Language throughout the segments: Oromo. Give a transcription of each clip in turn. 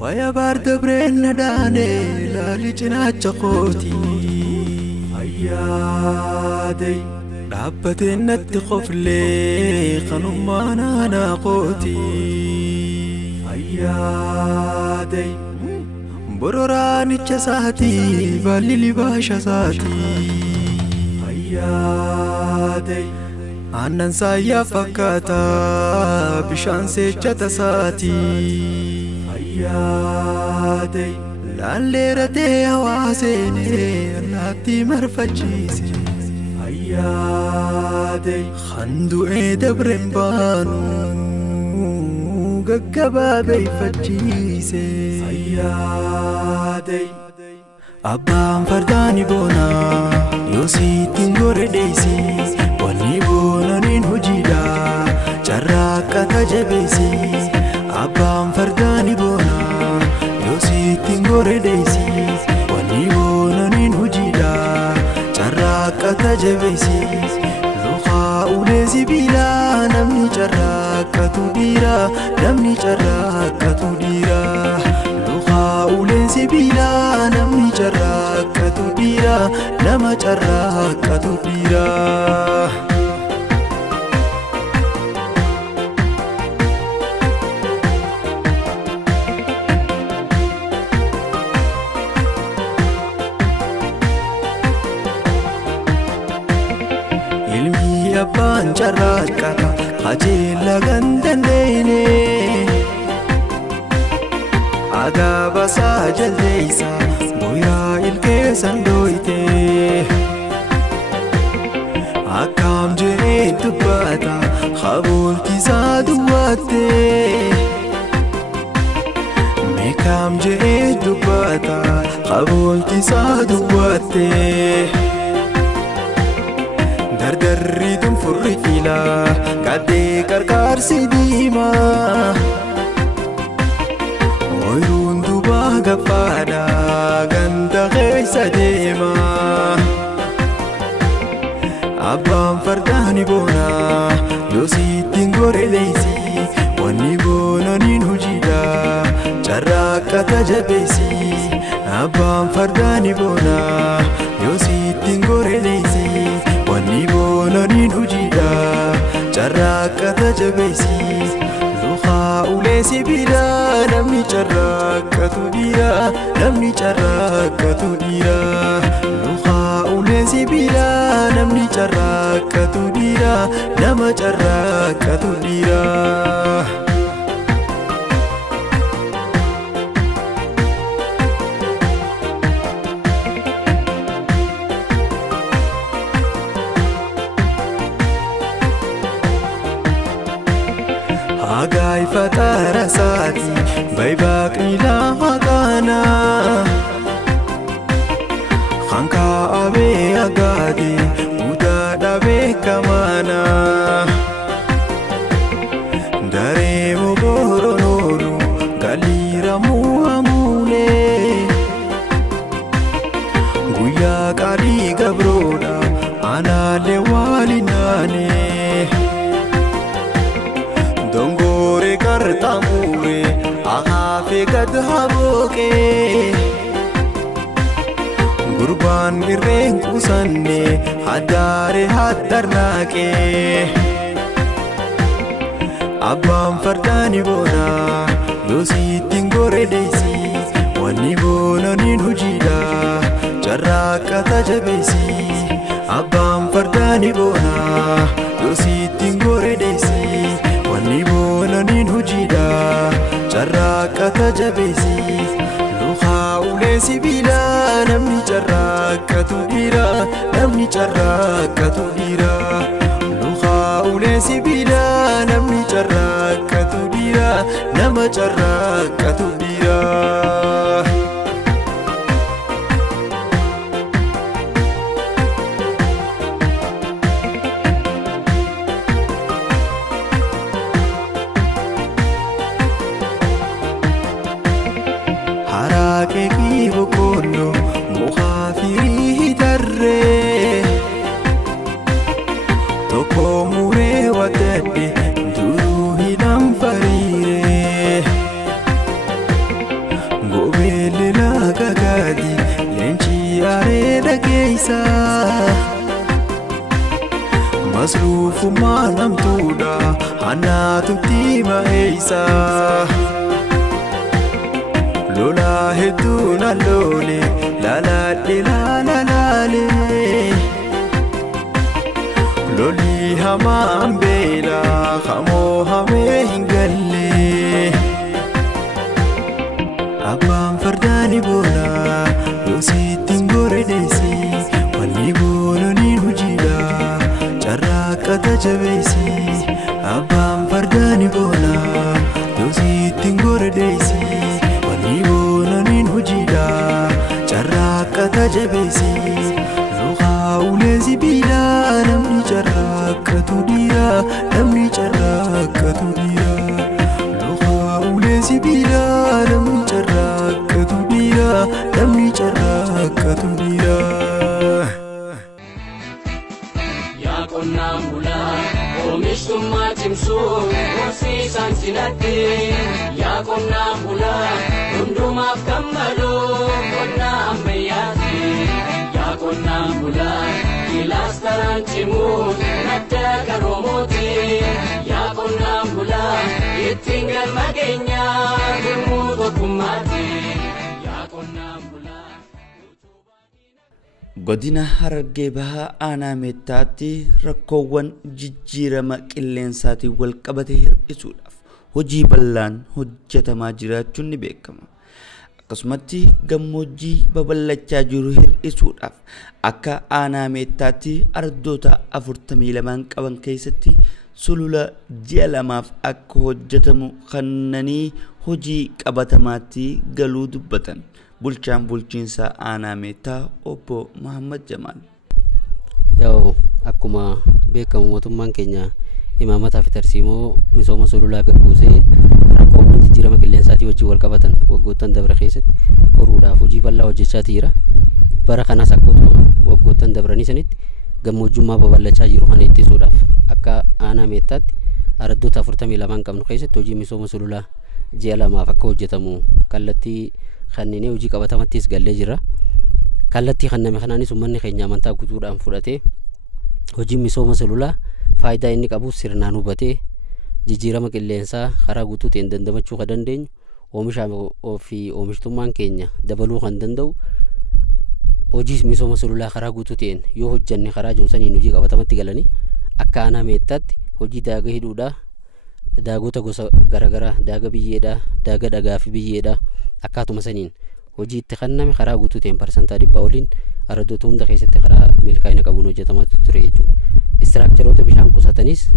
ويا بارد برين داني لا لجنا تقوتي أيادي لعبتين التخف لي قنما أنا قوتي أيادي بروراني تشساتي بالي لباشا ساتي أيادي أنا سايا فكاتا بشان سيجة ساتي أيادي لالي رتي هواسيني ناتي مرفجيسي أيادي خندو عيد برنبانو ققبا بيفجيسي أيادي أبام فرداني بونا يوسيتين غوري ديسي واني بونا نين هجيدا جراكا تجبيسي أبام فرداني بونا يوسيتين غوري ديسي واني بونا نين هجيدا جراكا تجبيسي لوخا أوليزي بيلا نمني جراكا تديرا نمني جراكا تديرا لوخا أوليزي بيلا نمني جراكا تديرا نما جراكا تديرا ilmi abbaan carraaqata qajeela gandandeyne agaaba isaa jaldeeysa booyaa ilkeessan dooyte akkaam jedhee dubbata qabooltisaa duwwaatte meeqaam jedhee dubbata qabooltisaa duwwaatte dardarri dum furri fila kadde karkarsi dima oyrun duba gafada ganda keessa deema abbaan fardani bona yoosittiin gore deeysi wanni bona nin hujida carraaqqata jabeesi abbaan fardani bona yoosittiin gore deeysi wanni bona nin hujida carraaqqata jabeesi lukhaa ulee sibiila namni carraaqqatu dhiira namni carraaqqatu dhiira lukhaa ulee sibiila namni carraaqqatu dhiira nama carraaqqatu dhiira Agai fatara sati bai bakni la hagana khanka abe agade uda dabe kamana dare mo boronoru galira muamune guya kali gabroda anale walinane dongore kartamure agafe gadhaboke gurban irren kusanne hadare hadarnake abbaan fardani bona yoosittiin gore deeysi wanni bona nin hujida carraaqqata jabeesi abbaan fardani bona yoosittiin gore deeysi wanni bona nin hujida carraaqqata jabeesi lukhaa ulee sibiila namni carraaqqatu dhiira namni carraaqqatu dhiira lukhaa ulee sibiila namni carraaqqatu dhiira nama carraaqqatu dhiira harake kibo kono mukhafiri darre toko mure watete duru hilam farire tutti ba'eessa lola hedduu na loole lalaadhe laalalaale loli hamaan beela kamoo hamee hin galle abbaan fardaani boona yoo sittiin gore deessi wanni boonaniin hojiidha carraaqqata jabeessi abbaan fardaani boona yoo sittiin gore deessi wanni boonaniin hojiidha carraaqqata jabeessi luqaa ulee sibiila namni carraaqqatu dhiira namni carraaqqatu dhiira luqaa ulee sibiila namni carraaqqatu dhiira namni carraaqqatu dhiira. Yaa qonnaan bulaa oomishtummaa cimsuu horsiisaan cinatti yaa qonnaan bulaa hundumaaf gammadoo qonnaa ammayyaati yaa qonnaan bulaa kilaastaraan cimuun madda qaroomooti yaa qonnaan bulaa ittiin galma keenyaa gurmuu tokkummaati yaa qonnaan bulaa. Godina Harargee Bahaa aanaa Meettaatti rakkoowwan jijjiirama qilleensaatiin wal qabate hir'isuudhaaf hojii bal'aan hojjetamaa jiraachuun ni beekama. Akkasumatti gammoojjii babal'achaa jiru hir'isuudhaaf akka aanaa Meettaatti ardoota 42 qaban keessatti sulula ji'a 2 akka hojjetamu kannanii hojii qabatamaatti galuu dubbatan. Bulchaan bulchiinsa aanaa Meettaa obbo Muhammad Jamal. Yoo akkuma beekamu mootummaan keenya imaamataa fi tarsiimoo misooma sululaa gabbuusee rakkoowwan jijjiirama qilleensaatii wajjin wal qabatan waggoottan dabre keessatti furuudhaaf hojii bal'aa hojjechaa jira. Bara kanas akkuma waggoottan dabranii sanitti gammoojjummaa babal'achaa jiru kana ittisuudhaaf akka aanaa Meettaatti ardoota 42 qabnu keessatti hojii misooma sululaa ji'a 2 akka hojjetamu kallattii kanneen hojii qabatamattis gallee jira. Kallattii kanname kanaanis uummanni keenya amantaa guutuudhaan fudhatee hojii misooma sululaa faayidaa inni qabu sirnaan hubatee jijjiirama qilleensaa karaa guutuutiin dandamachuu kan dandeenyu oomishaa fi oomishtummaan keenya dabaluu kan danda'u hojii misooma sululaa karaa guutuutiin yoo hojjanne karaa joonsaniin hojii qabatamatti galanii akka aanaa Meettaatti hojii daagaa hidhuudhaa daagota gosa garaagaraa daaga biyyeedhaa daaga dhagaa fi biyyeedhaa akkaatuma saniin hojii itti kanname karaa guutuutiin parsantaa 100 oliin ardoota hunda keessatti karaa milkaa'ina qabuun hojjetamaa ture jechuudha. Istiraakcharoota bishaan qusatanis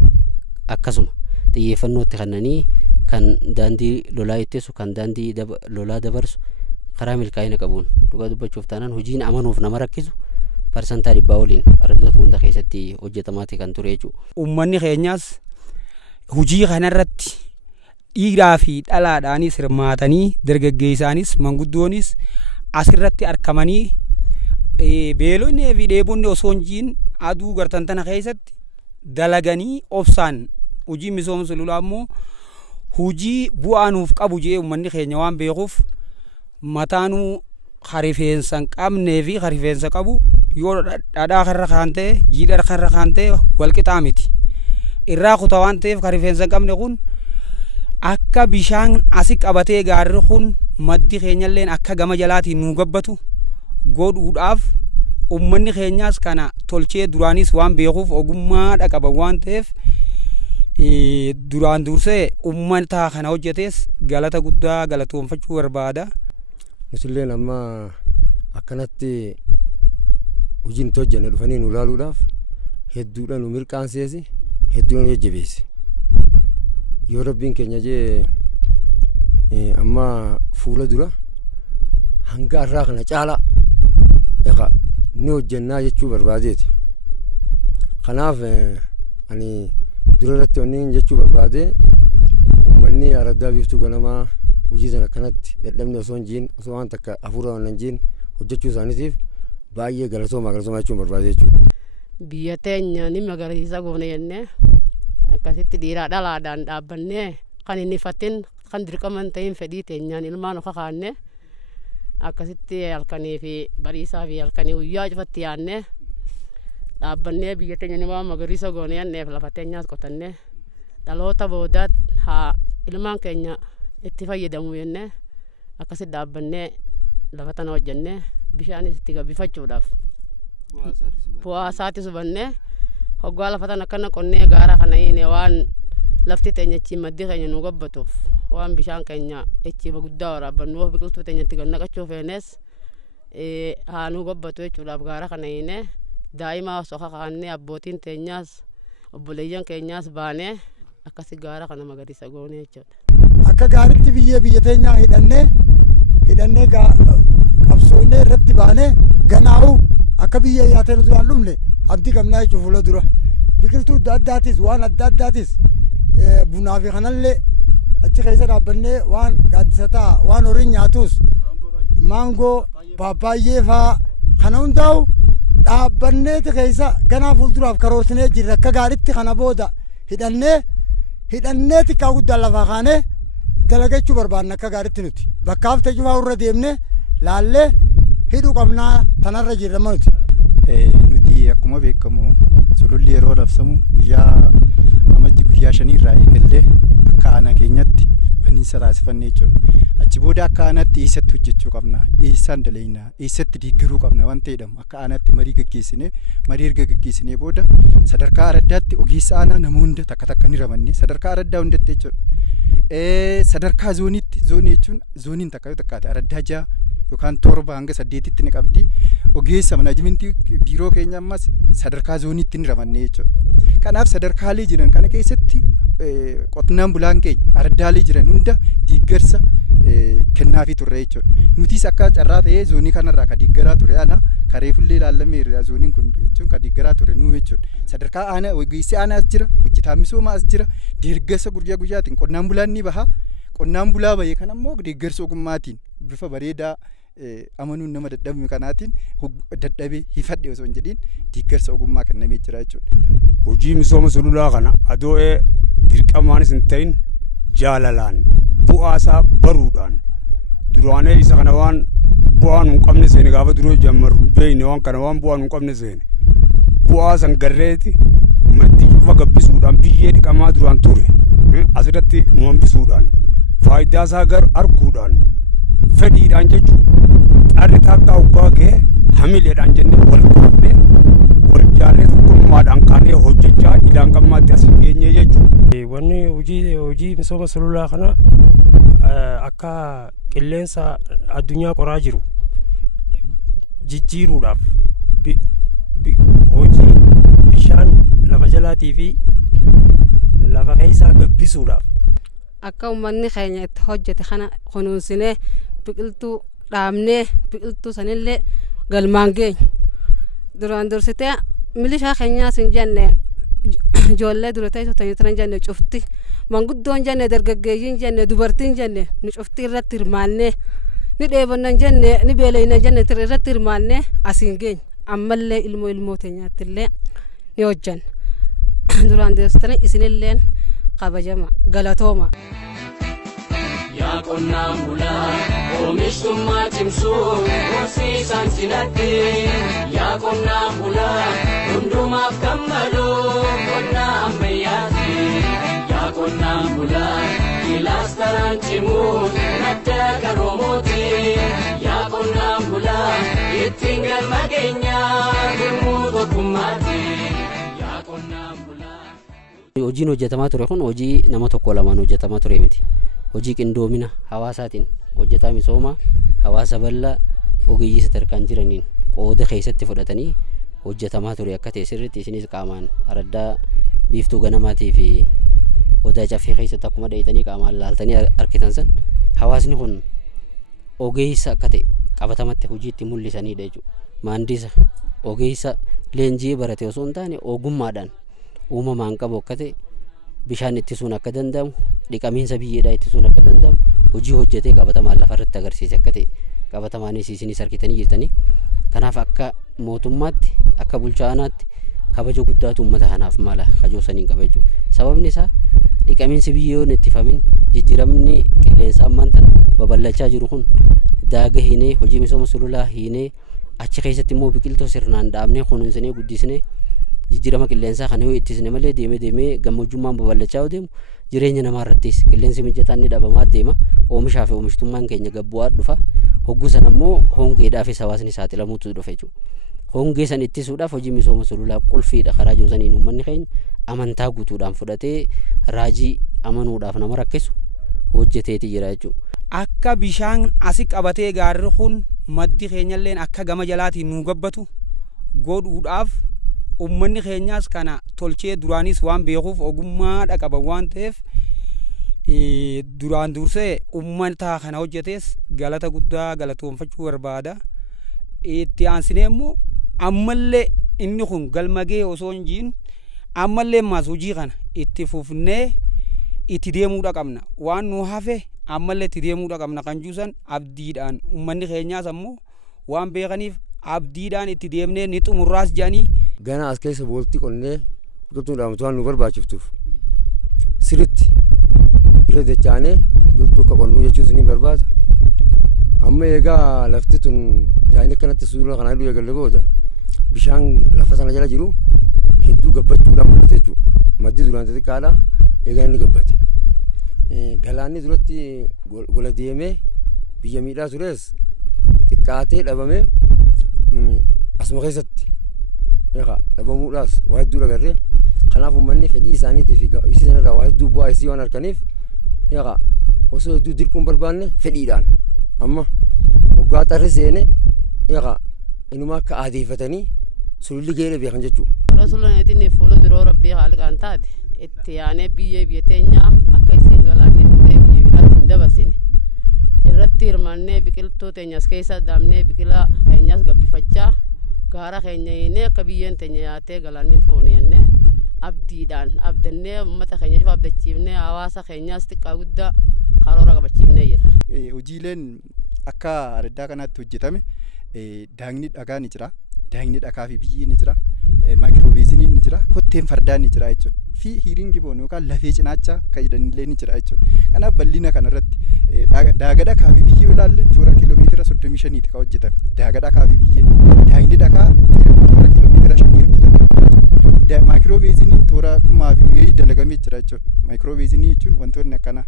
akkasuma xiyyeeffannootti kannanii kan daandii lolaa ittisu kan daandii lolaa dabarsu karaa milkaa'ina qabuun dhugaa dubbachuuf taanaan hojiin amanuuf nama rakkisu parsantaa 100 oliin ardoota hunda keessatti hojjetamaa kan ture jechuudha. Uummanni keenyaas hojii kanarratti dhiiraa fi dhalaadhaanis hirmaatanii dargaggeessaanis manguddoonis asirratti argamanii beelonni fi dheebonni osoo hin jiin aduu gartan tana keessatti dalaganii obsaan hojii misooma sululaa immoo hojii bu'aa nuuf qabu jee uummanni keenya waan beekuuf mataanuu harifeensa hin qabnee fi harifeensa qabu yoo dhadhaa karra kaan ta'e jiidha karra kaan ta'e walqixaa miti. Irraa kutaa waan ta'eef harifeensa hin qabne kun akka bishaan asii qabatee gaarri kun maddi keenyalleen akka gama jalaatiin nu gabbatu godhuudhaaf uummanni keenyaas kana tolchee duraanis waan beekuuf ogummaa qaban waan ta'eef duraan dursee uummata kana hojjetes galata guddaa galatoonfachuu barbaada. Nutilleen amma akkanatti hojiin hojjenne dhufanii nu ilaaluudhaaf hedduudha nu mirqaanseesi hedduudha nu jajjabeesse. Yoo rabbiin keenya jee amma fuula dura hanga irraa kana caalaa egaa ni hojjennaa jechuu barbaadeeti. Kanaaf ani dura irratti wanni jechuu barbaade uummanni araddaa biiftuu ganamaa hojii sana kanatti dadhabni osoo hin jiin osoo waan takka hafuura waan hin jiin hojjechuu isaaniitiif baay'ee galatoomaa jechuun barbaade jechuudha. Biyya teenya ni magariisa goone jennee akkasitti dhiiraa dhalaadhaan dhaabbannee kan inni fattin kan dirqaman ta'in fedhii teenyaan ilmaan oka kaanne akkasitti halkanii fi bariisaa fi halkanii guyyaa cufatti yaanne dhaabbannee biyya teenya ni magariisa goone jenneef lafa teenyaas qotannee dhaloota boodaatti haa ilmaan keenya itti fayyadamu jennee akkasitti dhaabbannee lafa tana hojjennee bishaanis itti gabbifachuudhaaf bu'aa isaati subannee hoggaa lafa tana akkana qonnee gaara kana hiine waan lafti teenya achi maddii keenya nu gabbatuuf waan bishaan keenya achi guddaa waraabbannuuf biqiltuu teenya itti gannaqachuuf feenes haa nu gabbatu jechuudhaaf gaara kana hiine daa'imaa osoo kakaannee abbootiin teenyaas obboleeyyan keenyaas baanee akkasi gaara kana magariisa goonee jechuudha. Akka gaaritti biyya teenyaa hidhannee qabsoofnee irratti baanee ganaa'u akka biyya yaatee nu duraan dhumne abdii qabnaa jechuun fuula dura biqiltuu adda addaatis waan adda addaatis bunaa fi kanallee achi keessa dhaabbannee waan gaaddisataa waan horiin nyaatus maangoo paappaayyee fa'aa kana hundaa'u dhaabbanneeti keessa ganaa fuulduraaf karoorsinee jirra akka gaaritti kana booda hidhannee xiqqaa guddaa lafaa kaanee dalagachuu barbaanna akka gaaritti nuti bakkaaf tajjifaa irra deemnee laallee hidhuu qabnaa tanarra jirra nuti. Nuti akkuma beekamu sululli yeroo labsamu guyyaa amajji guyyaa 5 irraa eegallee akka aanaa keenyatti baniinsa taasifannee jechuudha. Achi booda akka aanaatti eessatti hojjechuu qabna, eessaan dalaynaa, eessatti deeggaruu qabna waan ta'edhamu akka aanaatti marii erga gaggeessinee booda sadarkaa araddaatti ogeessa aanaa nama hunda takka ni ramannee sadarkaa araddaa hundatti jechuudha. Sadarkaa zooniitti zoonii jechuun zooniin takka yoo xiqqaate araddaa 6 yookaan 7 hanga 8tti ni qabdi. Ogeessa manaajimentii biiroo keenya ammas sadarkaa zooniitti ni ramannee jechuudha. Kanaaf sadarkaalee jiran kana keessatti qonnaan bulaan keenya araddaalee jiran hunda deeggarsa kennaafii turre jechuudha. Nutis akka carraa ta'ee zoonii kanarraa ka deeggaraa ture ana karee fullee ilaallamee irraa zooniin kun jechuun ka deeggaraa ture nuu jechuudha. Sadarkaa aanaa ogeessi aanaa as jira, hojjetaan misoomaa as jira, deeggarsa guyyaa guyyaatiin qonnaan bulaan ni baha. Qonnaan bulaa bahee kan ammoo deeggarsa ogummaatiin bifa bareedaa amanuun nama dadhabame kanaatiin dadhabee hifadhe osoo hin jedhiin deeggarsa ogummaa kennamee jira jechuudha. Hojii misooma sululaa kana adoo'ee dirqamaanis hin ta'in jaalalaan bu'aasaa baruudhaan duraanee isa kana waan bu'aan hin qabne seene gaafa duree jammaru beeyne waan kana waan bu'aan hin qabne seene bu'aa san garreeti maddi cufa gabbisuudhaan biyyee dhiqamaa duraan ture asirratti nu hambisuudhaan faayidaa isaa gar arguudhaan fedhiidhaan jechuun xarri takkaa hoggaa ga'e hamileedhaan jennee wal qabnee wal jaallee tokkummaadhaan kaanee hojjechaa ilaan qammaatti as hin geenye jechuudha. Wanni hojii misooma sululaa kana akka qilleensa addunyaa qoraa jiru jijjiiruudhaaf hojii bishaan lafa jalaatii fi lafa keessaa gabbisuudhaaf. Akka uummanni keenya itti hojjete kana kunuunsinee biqiltuu dhaabnee biqiltuu sanillee galmaan geenya. Duraan dursitee milishaa keenyaas hin jenne ijoollee dura ta'e sottanii hin jenne cufti manguddoon jenne dargaggeeyyiin jenne dubartiin jenne nu cufti irratti hirmaannee ni dheebonnan jenne ni beeleyna jenne irratti hirmaannee asiin geenya ammallee ilmoo teenyaattillee ni hojjanna. Duraan dursitanii isinilleen kabajama galatooma. Yaa qonnaan bulaa oomishtummaa cimsuu horsiisaan cinatti. Yaa qonnaan bulaa hundumaaf kan malu qonnaa ammayyaati. Yaa qonnaan bulaa kilaastaraan cimuun madda qaroomooti. Yaa qonnaan bulaa ittiin galma keenyaa gurmuu tokkummaati. Yaa qonnaan bulaa. Hojiin hojjetamaa ture kun hojii nama tokko lamaan hojjetamaa ture miti. Hojii qindoomina hawaasaatiin hojjetaa misoomaa hawaasa bal'aa ogeeyyii sadarkaan jiraniin qooda keessatti fudhatanii hojjetamaa ture akka ta'e sirriitti isinis qaamaan araddaa biiftuu ganamaatii fi odaa caffee keessatti akkuma dheeyitanii qaamaan laaltanii arkitan san hawaasni kun ogeessa akka ta'e qabatamatti hojii itti mul'isanidha jechuudha. Maandisa ogeessa leenjii barate osoo hin taane ogummaadhaan uumamaan qabu akka ta'e bishaan ittisuun akka danda'amu dhiqamiinsa biyyeedhaa ittisuun akka danda'amu hojii hojjetee qabatamaan lafarratti agarsiise akka ta'e qabatamaanis isinis argitanii jirtanii. Kanaaf akka mootummaatti akka bulchaanaatti kabaja guddaatu uummata kanaaf mala kajoosaniin qabaju. Sababni isaa dhiqamiinsi biyyoon ittifamin jijjiiramni qilleensa ammaan tana babal'achaa jiru kun daaga hiinee hojii misooma sululaa hiinee achi keessatti immoo biqiltuu sirnaan dhaabnee kunuunsinee guddisnee jijjiirama qilleensaa kana yoo ittisne malee deemee gammoojjummaan babal'achaa deemu jireenya namaa irrattis qilleensi mijataan ni dhabamaa deema oomishaa fi oomishtummaan keenya gabbu'aa dhufa hogguu san ammoo hongeedhaaf hawaasni saaxilamuutu dhufe jechuudha. Hongee san ittisuudhaaf hojii misooma sululaa qulfiidha karaa joosaniin uummanni keenya amantaa guutuudhaan fudhatee raajii amanuudhaaf nama rakkisu hojjeteeti jira jechuudha. Akka bishaan asi qabatee gaarri kun maddi keenyalleen akka gama jalaatiin nu gabbatu godhuudhaaf uummanni keenyaas kana tolchee duraanis waan beekuuf ogummaadha qaba waan ta'eef duraan dursee uummata kana hojjetes galata guddaa galatoonfachuu barbaada. Itti aansinee immoo ammallee inni kun galmagee osoo hin jiin ammallee maas hojii kana itti fufnee itti deemuudha qabna waan nu hafe ammallee itti deemuudha qabna kan juusan abdiidhaan uummanni keenyaas ammoo waan beekaniif abdiidhaan itti deemnee ni xumurraas jedhanii gana as keessa booltii qonnee biqiltuudhaan waan nu barbaachiftuuf sirriitti irra dachaanee biqiltuu akka qonnuu jechuus ni barbaada. Amma egaa lafti tun daa'imni akkanatti suura kanaa iddoo eegalle booda bishaan lafa sana jala jiru hedduu gabbachuudhaan mul'ate jechuudha. Maddi duraan xixiqqaadha egaa inni gabbate. Galaanni duratti gola deemee biyya miidhaa tures xiqqaatee dhabamee asuma keessatti egaa dhabamuudhaas waa hedduu agarree kanaaf uummanni fedhii isaaniitiif isii sanarraa waa hedduu bu'aa isii waan harkaniif egaa osoo hedduu dirquun barbaanne fedhiidhaan amma waggaa xarri seene egaa inuma akka aadeeffatanii sululli gahee beekan jechuudha. Rasuulleen fuula duroo rabbii haaliqaan taate itti yaanee biyya teenyaa akka isiin galaannee fuudhee biyya biraatti hin dabarsine irratti hirmaannee biqiltuu teenyas keessa daamnee biqila keenyas gabbifachaa gaara keenya hiinee akka biyyeen teenya yaatee galaanneen foonee abdiidhaan abdannee uummata keenyaaf abdachiifnee hawaasa keenyas xiqqaa guddaa karoora qabachiifnee jirra. Hojiileen akka araddaa kanaatti hojjetame daangni dhagaa ni jira, daangni dhagaa fi biyyee ni jira, maayikiroobeeziniin ni jira, kotteen fardaa ni jira jechuudha. Fi hiiriin giboon yookaan lafee cinaachaa kan jedhanillee ni jira jechuudha. Kanaaf bal'ina kanarratti daagaa dhagaa fi biyyee ilaalle toora kiiloomeetira 35 kan hojjetame. Daagaa dhagaa fi biyyee daangni dhagaa toora kiiloomeetira 5 hojjetame. Maayikiroobeeziniin toora 1000 dalagamee jira jechuudha. Maayikiroobeezinii jechuun wantoonni akkana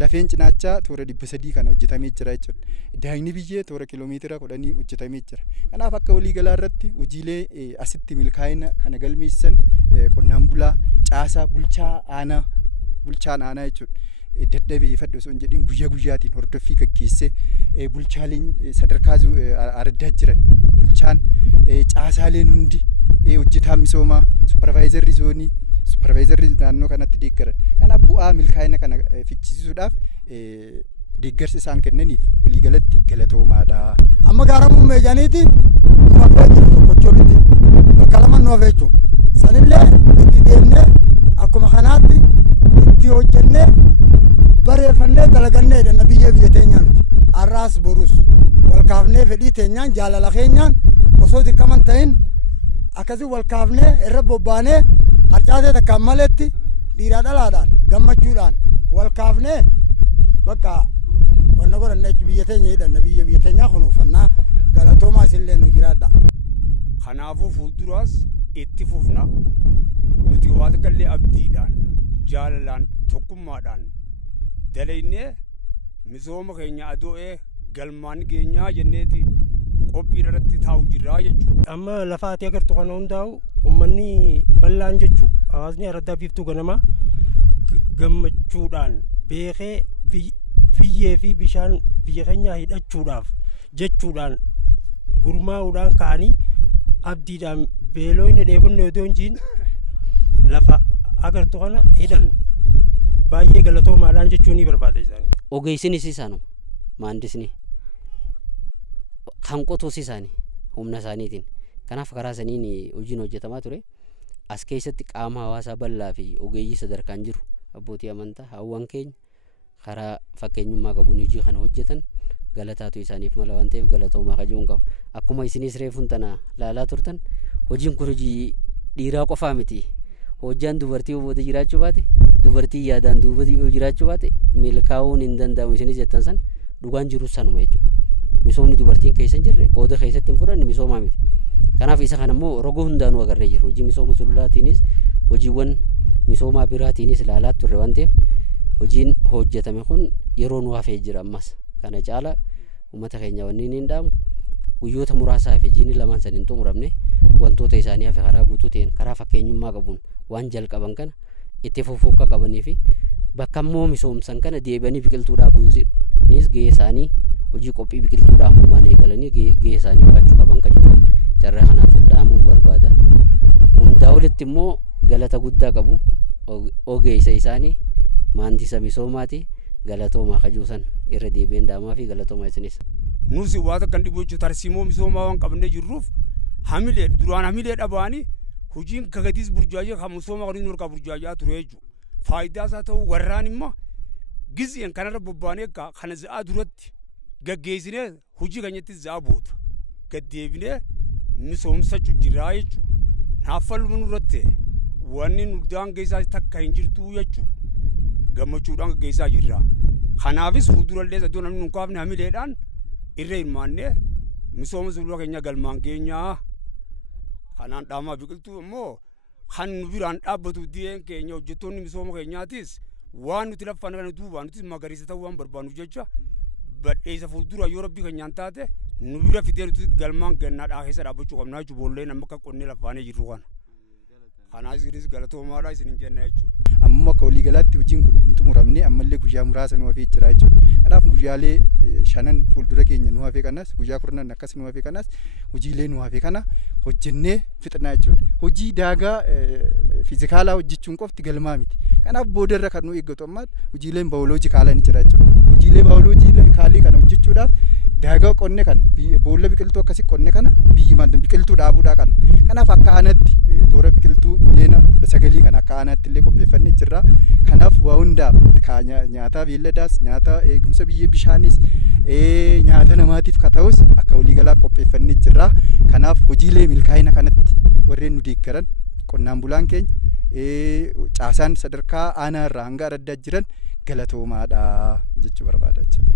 lafeen cinaachaa toora 300 kan hojjetamee jira jechuudha. Daangni biyyee toora kiiloomeetira 10 hojjetamee jira. Kanaaf akka waliigalaa irratti hojiilee asitti milkaa'ina kana galmeessan qonnaan bulaa caasaa bulchaan aanaa jechuudha. Dadhabee fadhu osoo hin jedhin guyyaa guyyaatiin hordoffii gaggeessee bulchaaleen sadarkaa araddaa jiran bulchaan caasaaleen hundi hojjetaan misoomaa supervaayizarri zoonii supervaayizarri naannoo kanatti deeggaran. Kanaaf bu'aa milkaa'ina kana fichisiisuudhaaf deeggarsa isaan kennaniif waliigalatti galatoomaadha. Amma gaara muummee janiiti nu hafee jira tokkochoolitti bakka lama nu hafee jechuudha. Sanillee itti deemnee akkuma kanaatti itti hojjennee bareeffannee dalagannee dhanna biyya teenyaa nuti har'aas borus wal kaafnee fedhii teenyaan jaalala keenyaan osoo dirqaman ta'in akkasii wal kaafnee irra bobbaanee harcaatee takkaan maletti dhiiraa dhalaadhaan gammachuudhaan wal kaafnee bakka wanna godhanne biyya teenya hidhanna biyya teenyaa kunuunfannaa galatoomaa isinillee nu jiraadha. Kanaafuu fuulduraas itti fufna nuti waan gallee abdiidhaan jaalalaan tokkummaadhaan dalaynee misooma keenya adoo'ee galmaan geenyaa jenneeti qophii irratti taa'u jirraa jechuudha. Amma lafa ati agartu kana hundaa'u uummanni bal'aan jechuudha. Hawaasni araddaa biiftuu ganamaa gammachuudhaan beekee biyyee fi bishaan biyya keenyaa hidhachuudhaaf jechuudhaan gurmaa'uudhaan ka'anii abdiidhaan beelooyne dheebonne odoo hin jiin lafa agartu kana hidhan baay'ee galatoomaadhaan jechuun ni barbaada isaanii. Ogeessinis isaanuma maandisni kan qotuus isaanii humna isaaniitiin kanaaf karaa saniin hojiin hojjetamaa ture. As keessatti qaama hawaasaa bal'aa fi ogeeyyii sadarkaan jiru abbootii amantaa hawwan keenya karaa fakkeenyummaa qabuun hojii kana hojjetan galataatu isaaniif mala waan ta'eef galatoomaa kajuun qaba. Akkuma isinis reefuun tana laalaa turtan hojiin kun hojii dhiiraa qofaa miti. Hojjaan dubartii booda jiraachuu baate dubartii yaadaan dubartii jiraachuu baate milkaa'uun hin danda'amu isinis jettan san dhugaan jiru sanuma jechuudha. Misoomni dubartiin keessa hin jirre qooda keessatti hin fudhanne misoomaa miti. Kanaaf isa kana immoo roga hundaanuu agarree jirra. Hojii misooma sululaatiinis hojiiwwan misoomaa biraatiinis ilaalaa turre waan ta'eef hojiin hojjetame kun yeroo nu hafee jira ammas kana caala uummata keenya wanni hin dhaamu guyyoota muraasaa fi jiini lamaan san hin xumuramne wantoota isaanii hafe karaa guutuu ta'een karaa fakkeenyummaa qabuun waan jalqaban kana itti fufuuka qabanii fi bakka immoo misoomsan kana deebi'anii biqiltuu dhaabuunis gahee isaanii hojii qophii biqiltuu dhaabuumaan eegalanii gahee isaanii bahachuu qaban kan jiran carraa kanaaf dhaamuun barbaada. Hundaa olitti immoo galata guddaa qabu ogeessa isaanii maandisa misoomaati galatoomaa kajuusan irra deebi'een dhaamaa fi galatoomaa isinis. Nusi waan kan dhibu jechuun tarsiimoo misoomaa waan qabnee jirruuf hamilee duraan hamilee dhabaanii hojiin kagatis burjaajaa kan misooma kan inni urgaa burjaajaa ture jechuudha. Faayidaa isaa ta'uu warraan immoo gizeen kanarra bobbaanee kana za'aa duratti gaggeessinee hojii keenyatti za'aa boota gaddeebinee misoomsachuu jiraa jechuudha. Naaffaluma nurratti wanni nu daangeessaa takka hin jirtu jechuudha. Gammachuudhaan gaggeessaa jirra. Kanaafis fuuldurallee iddoo namni nu kaafne hamileedhaan irra hirmaannee misooma sulula keenya galmaan keenyaa kanaan dhaamaa biqiltuu immoo kan nu biraan dhaabbatu di'een keenya hojjettoonni misooma keenyaatis waan nuti laffaan kana duubaa nuti magariisa ta'uu waan barbaannuuf jecha badheessa fuuldura yoo rabbii keenyaan taate nu bira fidee nuti galmaan gannaadhaa keessa dhaabbachuu qabnaa jechuudha boollee nama akka qonnee laffaanee jirru kana. Kanaaf isinis galatoomaadhaa isin hin jenna jechuudha. Amma akka walii galaatti hojiin kun hin xumuramne ammallee guyyaa muraasa nu hafee jira jechuudha. Kanaaf guyyaalee shanan fuuldura keenya nu hafee kanas guyyaa kurnan akkas nu hafee kanas hojiilee nu hafee kana hojjennee fixnaa jechuudha. Hojii daagaa fiizikaalaa hojjechuun qofti galmaa miti. Kanaaf boodarra kan nu eeggatu ammaatti hojiileen baayoloojikaalaa ni jira jechuudha. Hojiilee baayoloojikaalii kana hojjechuudhaaf daagaa qonne kana boolla biqiltuu akkasii qonne kana biqiltuu dhaabuudhaa kana. Kanaaf akka aanatti toora biqiltuu miliyoona 19 kana akka aanaatti illee qopheeffannee jirra. Kanaaf waa hundaa nyaata beelladaas nyaata eegumsa biyyee bishaanis nyaata namaatiif ka ta'us akka waliigalaa qopheeffannee jirra. Kanaaf hojiilee milkaa'ina kanatti warreen nu deeggaran qonnaan bulaan keenya caasaan sadarkaa aanaa irraa hanga adda jiran galatoomaadha jechuu barbaada jechuudha.